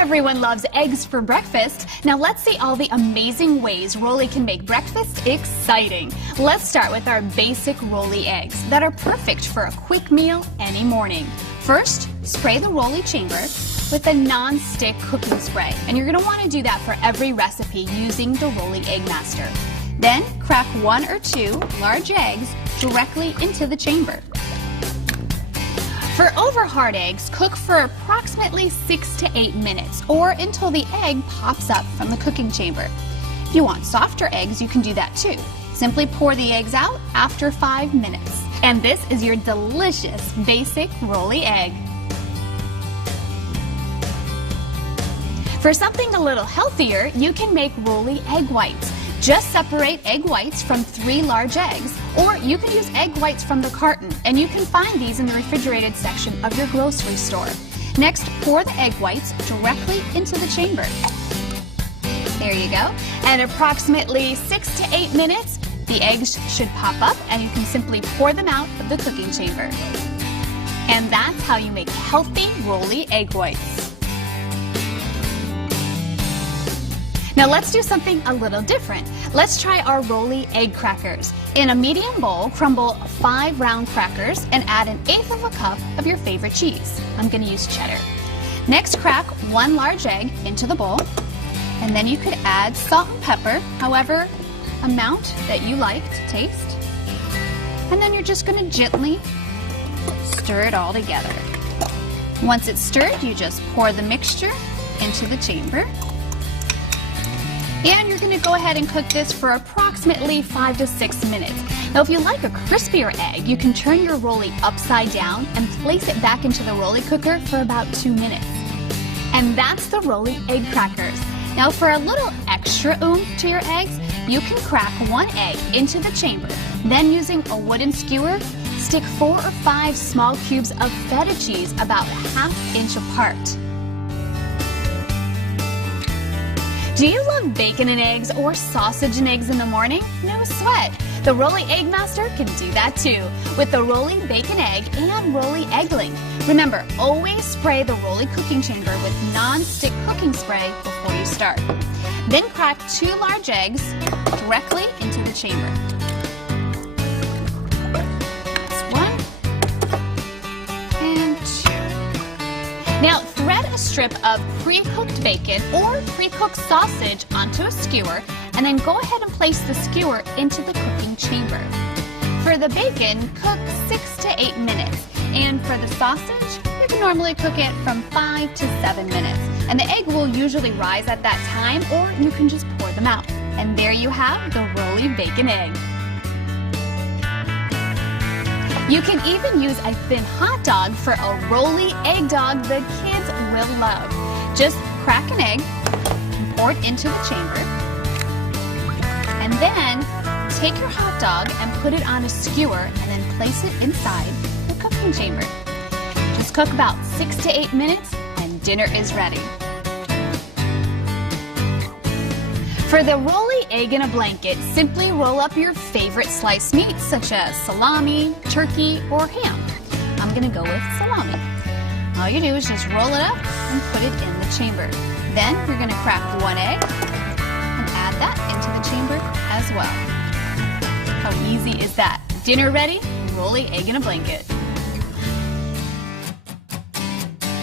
Everyone loves eggs for breakfast. Now let's see all the amazing ways Rolly can make breakfast exciting. Let's start with our basic Rolly eggs that are perfect for a quick meal any morning. First, spray the Rolly chamber with a non-stick cooking spray. And you're going to want to do that for every recipe using the Rolly Egg Master. Then crack 1 or 2 large eggs directly into the chamber. For over-hard eggs, cook for approximately 6 to 8 minutes or until the egg pops up from the cooking chamber. If you want softer eggs, you can do that too. Simply pour the eggs out after 5 minutes. And this is your delicious basic Rolly egg. For something a little healthier, you can make Rolly egg whites. Just separate egg whites from 3 large eggs, or you can use egg whites from the carton, and you can find these in the refrigerated section of your grocery store. Next, pour the egg whites directly into the chamber. There you go. And approximately 6 to 8 minutes, the eggs should pop up, and you can simply pour them out of the cooking chamber. And that's how you make healthy Rolly egg whites. Now let's do something a little different. Let's try our Rolly egg crackers. In a medium bowl, crumble 5 round crackers and add 1/8 of a cup of your favorite cheese. I'm going to use cheddar. Next, crack 1 large egg into the bowl, and then you could add salt and pepper, however amount that you like to taste. And then you're just going to gently stir it all together. Once it's stirred, you just pour the mixture into the chamber. And you're going to go ahead and cook this for approximately 5 to 6 minutes. Now, if you like a crispier egg, you can turn your Rolly upside down and place it back into the Rolly cooker for about 2 minutes. And that's the Rolly egg crackers. Now, for a little extra oomph to your eggs, you can crack 1 egg into the chamber. Then, using a wooden skewer, stick 4 or 5 small cubes of feta cheese about 1/2 inch apart. Do you love bacon and eggs or sausage and eggs in the morning? No sweat. The Rolly Egg Master can do that too with the Rolly Bacon Egg and Rolly Egg Link. Remember, always spray the Rolly cooking chamber with non-stick cooking spray before you start. Then crack 2 large eggs directly into the chamber. That's 1 and 2. Now, thread a strip of pre-cooked bacon or pre-cooked sausage onto a skewer, and then go ahead and place the skewer into the cooking chamber. For the bacon, cook 6 to 8 minutes, and for the sausage, you can normally cook it from 5 to 7 minutes. And the egg will usually rise at that time, or you can just pour them out. And there you have the Rolly Bacon Egg. You can even use a thin hot dog for a Rolly egg dog the kids will love. Just crack an egg and pour it into the chamber. And then take your hot dog and put it on a skewer and then place it inside the cooking chamber. Just cook about 6 to 8 minutes and dinner is ready. For the Rolly Egg in a Blanket, simply roll up your favorite sliced meats such as salami, turkey, or ham. I'm going to go with salami. All you do is just roll it up and put it in the chamber. Then you're going to crack 1 egg and add that into the chamber as well. How easy is that? Dinner ready? Rolly Egg in a Blanket.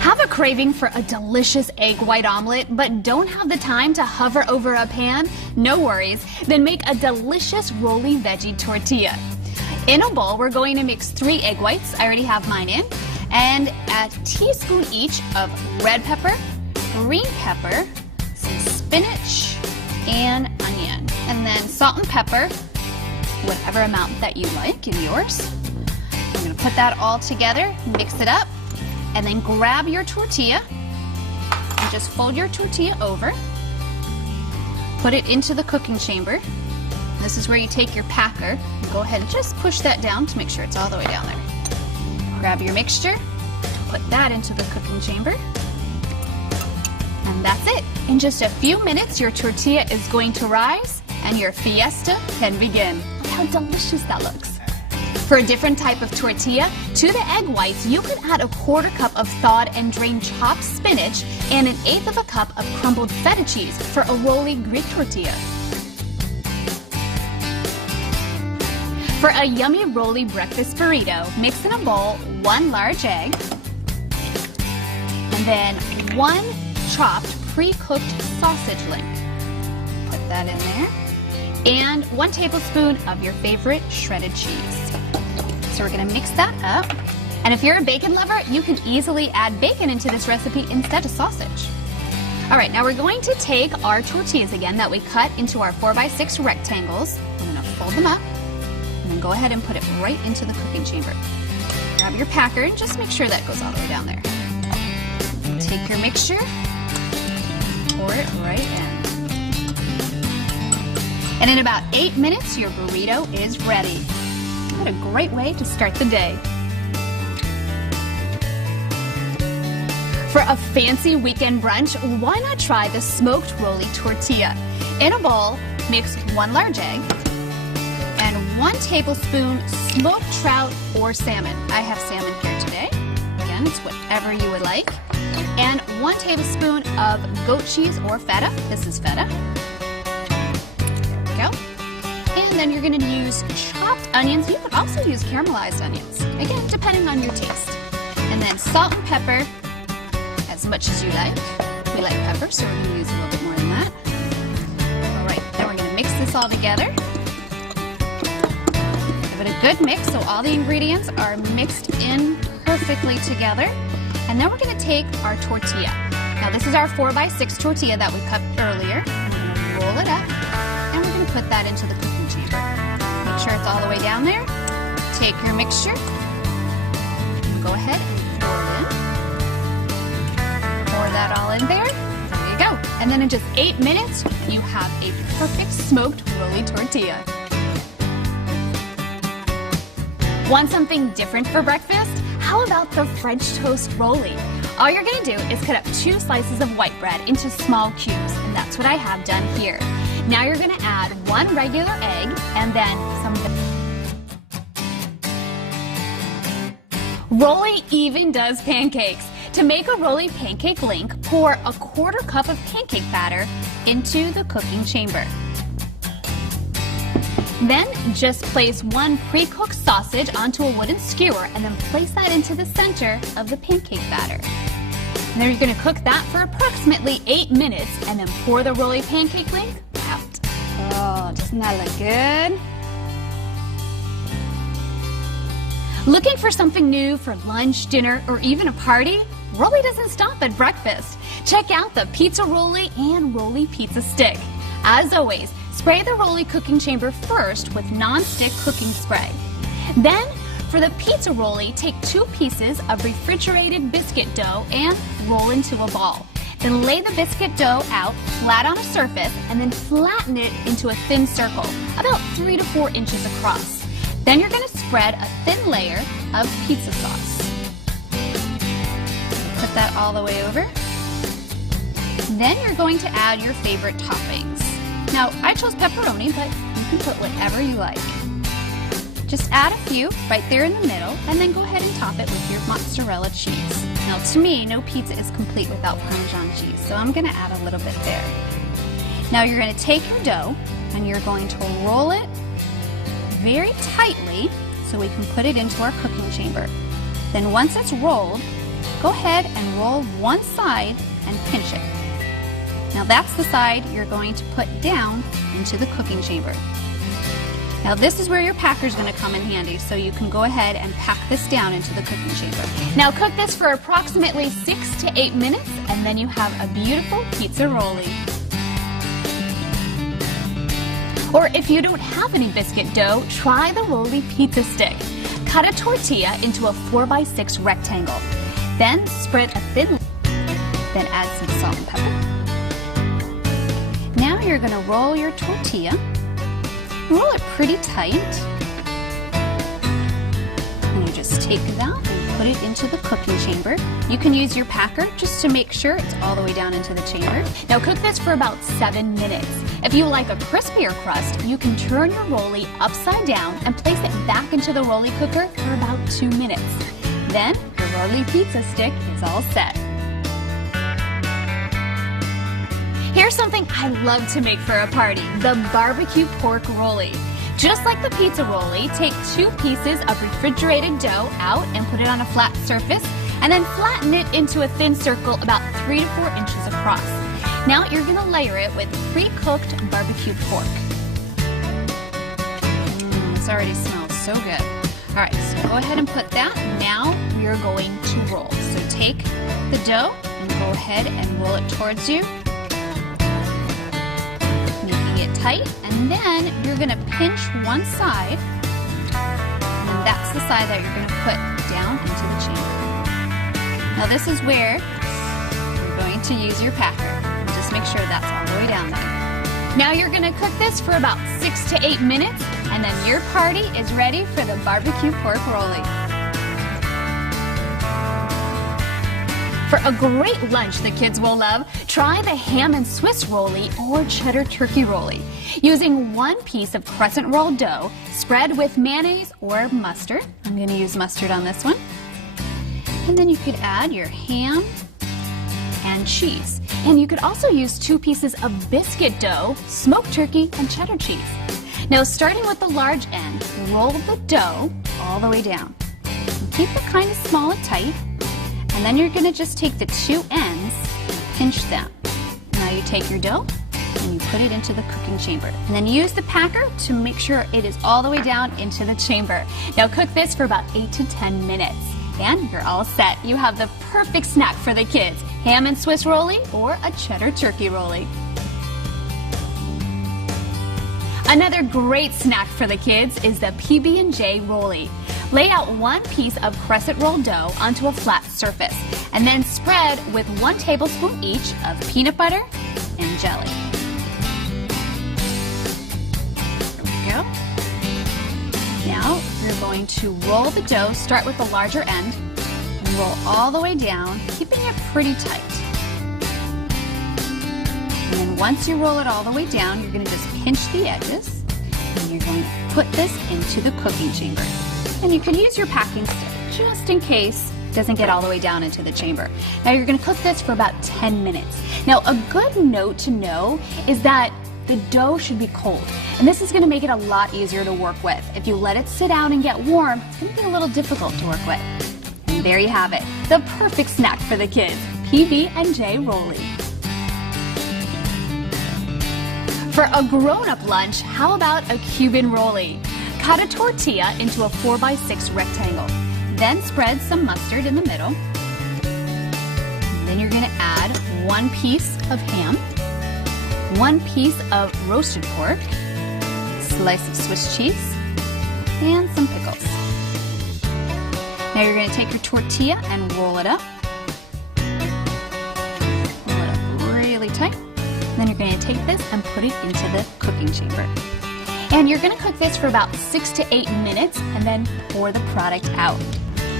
Have a craving for a delicious egg white omelet but don't have the time to hover over a pan? No worries, then make a delicious Rolly veggie tortilla. In a bowl, we're going to mix 3 egg whites, I already have mine in, and a teaspoon each of red pepper, green pepper, some spinach, and onion. And then salt and pepper, whatever amount that you like in yours. I'm going to put that all together, mix it up, and then grab your tortilla and just fold your tortilla over. Put it into the cooking chamber. This is where you take your packer and go ahead and just push that down to make sure it's all the way down there. Grab your mixture, put that into the cooking chamber, and that's it. In just a few minutes, your tortilla is going to rise and your fiesta can begin. Look how delicious that looks. For a different type of tortilla, to the egg whites, you could add a 1/4 cup of thawed and drained chopped spinach and 1/8 cup of crumbled feta cheese for a rolly Greek tortilla. For a yummy rolly breakfast burrito, mix in a bowl 1 large egg and then 1 chopped pre-cooked sausage link. Put that in there. And 1 tablespoon of your favorite shredded cheese. So we're gonna mix that up. And if you're a bacon lover, you can easily add bacon into this recipe instead of sausage. All right, now we're going to take our tortillas again that we cut into our 4x6 rectangles. I'm gonna fold them up and then go ahead and put it right into the cooking chamber. Grab your packer and just make sure that goes all the way down there. Take your mixture, pour it right in. And in about 8 minutes, your burrito is ready. What a great way to start the day. For a fancy weekend brunch, why not try the smoked rolly tortilla? In a bowl, mix 1 large egg and 1 tablespoon smoked trout or salmon. I have salmon here today. Again, it's whatever you would like. And 1 tablespoon of goat cheese or feta. This is feta. Go. And then you're going to use chopped onions. You could also use caramelized onions, again, depending on your taste. And then salt and pepper, as much as you like. We like pepper, so we're going to use a little bit more than that. All right, then we're going to mix this all together. Give it a good mix so all the ingredients are mixed in perfectly together. And then we're going to take our tortilla. Now this is our 4x6 tortilla that we cut earlier. We're going to roll it up. And we're going to put that into the cooking chamber. Make sure it's all the way down there. Take your mixture. Go ahead and pour it in. Pour that all in there. There you go. And then in just 8 minutes, you have a perfect smoked rolly tortilla. Want something different for breakfast? How about the French toast rolly? All you're going to do is cut up 2 slices of white bread into small cubes, and that's what I have done here. Now you're going to add 1 regular egg and then some. Rolly even does pancakes. To make a rolly pancake link, pour a 1/4 cup of pancake batter into the cooking chamber. Then just place 1 pre-cooked sausage onto a wooden skewer and then place that into the center of the pancake batter. And then you're going to cook that for approximately 8 minutes and then pour the rolly pancake link out. Oh, doesn't that look good? Looking for something new for lunch, dinner, or even a party? Rolly doesn't stop at breakfast. Check out the pizza rolly and rolly pizza stick. As always, spray the rolly cooking chamber first with non-stick cooking spray. Then, for the pizza rolly, take 2 pieces of refrigerated biscuit dough and roll into a ball. Then lay the biscuit dough out flat on a surface and then flatten it into a thin circle, about 3 to 4 inches across. Then you're going to spread a thin layer of pizza sauce. Put that all the way over. Then you're going to add your favorite toppings. Now, I chose pepperoni, but you can put whatever you like. Just add a few right there in the middle, and then go ahead and top it with your mozzarella cheese. Now, to me, no pizza is complete without Parmesan cheese, so I'm going to add a little bit there. Now, you're going to take your dough, and you're going to roll it very tightly so we can put it into our cooking chamber. Then once it's rolled, go ahead and roll one side and pinch it. Now that's the side you're going to put down into the cooking chamber. Now this is where your packer is going to come in handy, so you can go ahead and pack this down into the cooking chamber. Now cook this for approximately 6 to 8 minutes, and then you have a beautiful pizza rolly. Or if you don't have any biscuit dough, try the rolly pizza stick. Cut a tortilla into a 4x6 rectangle. Then spread a thin layer. Then add some salt and pepper. Now you're going to roll your tortilla. Roll it pretty tight. And you just take that and put it into the cooking chamber. You can use your packer just to make sure it's all the way down into the chamber. Now cook this for about 7 minutes. If you like a crispier crust, you can turn your rollie upside down and place it back into the rollie cooker for about 2 minutes. Then your rollie pizza stick is all set. Here's something I love to make for a party, the barbecue pork rollie. Just like the pizza rollie, take 2 pieces of refrigerated dough out and put it on a flat surface, and then flatten it into a thin circle about 3 to 4 inches across. Now you're going to layer it with pre-cooked barbecue pork. This already smells so good. All right, so go ahead and put that. Now we're going to roll. So take the dough and go ahead and roll it towards you, making it tight, and then you're going to pinch one side, and that's the side that you're going to put down into the chamber. Now this is where you're going to use your packer. Just make sure that's all the way down there. Now you're going to cook this for about 6 to 8 minutes, and then your party is ready for the barbecue pork rollie. For a great lunch the kids will love, try the ham and Swiss rollie or cheddar turkey rollie. Using 1 piece of crescent roll dough, spread with mayonnaise or mustard. I'm going to use mustard on this one. And then you could add your ham and cheese. And you could also use 2 pieces of biscuit dough, smoked turkey, and cheddar cheese. Now starting with the large end, roll the dough all the way down. And keep it kind of small and tight. And then you're going to just take the 2 ends and pinch them. Now you take your dough and you put it into the cooking chamber. And then use the packer to make sure it is all the way down into the chamber. Now cook this for about 8 to 10 minutes. And you're all set. You have the perfect snack for the kids. Ham and Swiss rollie or a cheddar turkey rollie. Another great snack for the kids is the PB&J rollie. Lay out 1 piece of crescent roll dough onto a flat surface, and then spread with 1 tablespoon each of peanut butter and jelly. There we go. Now you're going to roll the dough, start with the larger end, and roll all the way down, keeping it pretty tight. And then once you roll it all the way down, you're going to just pinch the edges, and you're going to put this into the cooking chamber. And you can use your packing stick just in case it doesn't get all the way down into the chamber. Now you're going to cook this for about 10 minutes. Now a good note to know is that the dough should be cold, and this is going to make it a lot easier to work with. If you let it sit out and get warm, it's going to be a little difficult to work with. And there you have it, the perfect snack for the kids, PB&J rollie. For a grown-up lunch, how about a Cuban rollie? Cut a tortilla into a 4x6 rectangle. Then spread some mustard in the middle. Then you're going to add 1 piece of ham, 1 piece of roasted pork, slice of Swiss cheese, and some pickles. Now you're going to take your tortilla and roll it up. Roll it up really tight. Then you're going to take this and put it into the cooking chamber. And you're going to cook this for about 6 to 8 minutes and then pour the product out.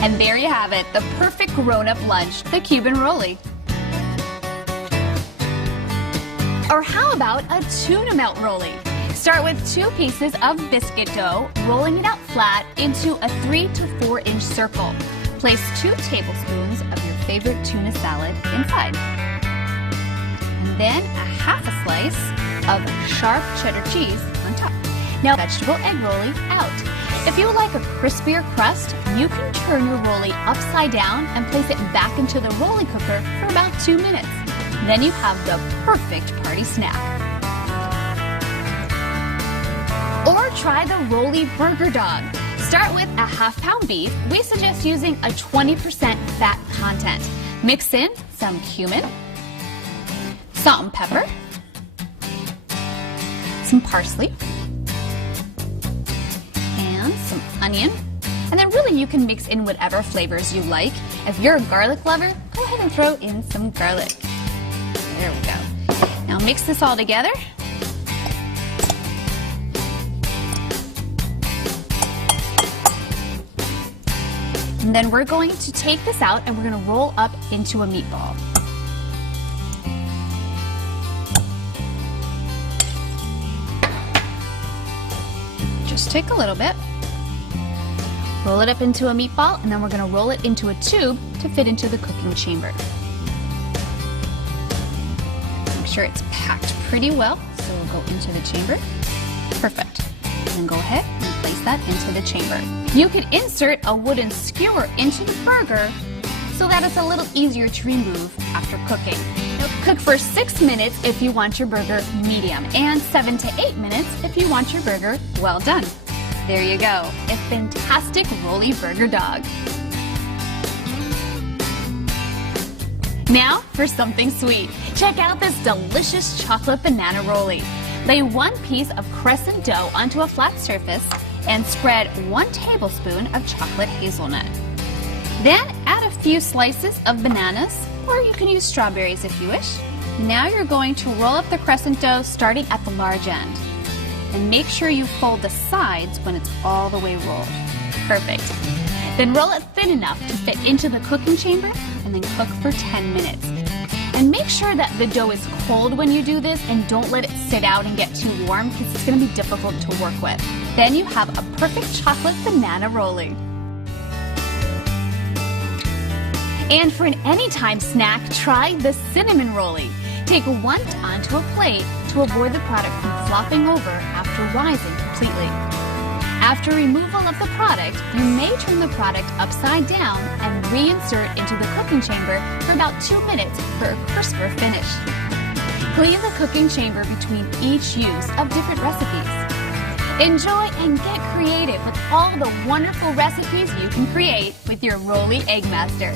And there you have it, the perfect grown-up lunch, the Cuban rollie. Or how about a tuna melt rollie? Start with 2 pieces of biscuit dough, rolling it out flat into a 3 to 4 inch circle. Place 2 tablespoons of your favorite tuna salad inside. And then a half a slice of sharp cheddar cheese on top. Now vegetable egg rollie out. If you like a crispier crust, you can turn your rollie upside down and place it back into the rollie cooker for about 2 minutes. Then you have the perfect party snack. Or try the rollie burger dog. Start with a half-pound beef. We suggest using a 20% fat content. Mix in some cumin, salt and pepper, some parsley, and some onion. And then really you can mix in whatever flavors you like. If you're a garlic lover, go ahead and throw in some garlic. There we go. Now mix this all together. And then we're going to take this out and we're going to roll up into a meatball. Just take a little bit. Roll it up into a meatball, and then we're going to roll it into a tube to fit into the cooking chamber. Make sure it's packed pretty well, so we'll go into the chamber. Perfect. And then go ahead and place that into the chamber. You could insert a wooden skewer into the burger so that it's a little easier to remove after cooking. Now, cook for 6 minutes if you want your burger medium, and 7 to 8 minutes if you want your burger well done. There you go, a fantastic rolly burger dog. Now for something sweet. Check out this delicious chocolate banana rolly. Lay 1 piece of crescent dough onto a flat surface and spread 1 tablespoon of chocolate hazelnut. Then add a few slices of bananas, or you can use strawberries if you wish. Now you're going to roll up the crescent dough starting at the large end. And make sure you fold the sides when it's all the way rolled. Perfect. Then roll it thin enough to fit into the cooking chamber and then cook for 10 minutes. And make sure that the dough is cold when you do this and don't let it sit out and get too warm because it's going to be difficult to work with. Then you have a perfect chocolate banana rolling. And for an anytime snack, try the cinnamon rolly. Take 1 onto a plate to avoid the product from flopping over after rising completely. After removal of the product, you may turn the product upside down and reinsert into the cooking chamber for about 2 minutes for a crisper finish. Clean the cooking chamber between each use of different recipes. Enjoy and get creative with all the wonderful recipes you can create with your Rolly Egg Master.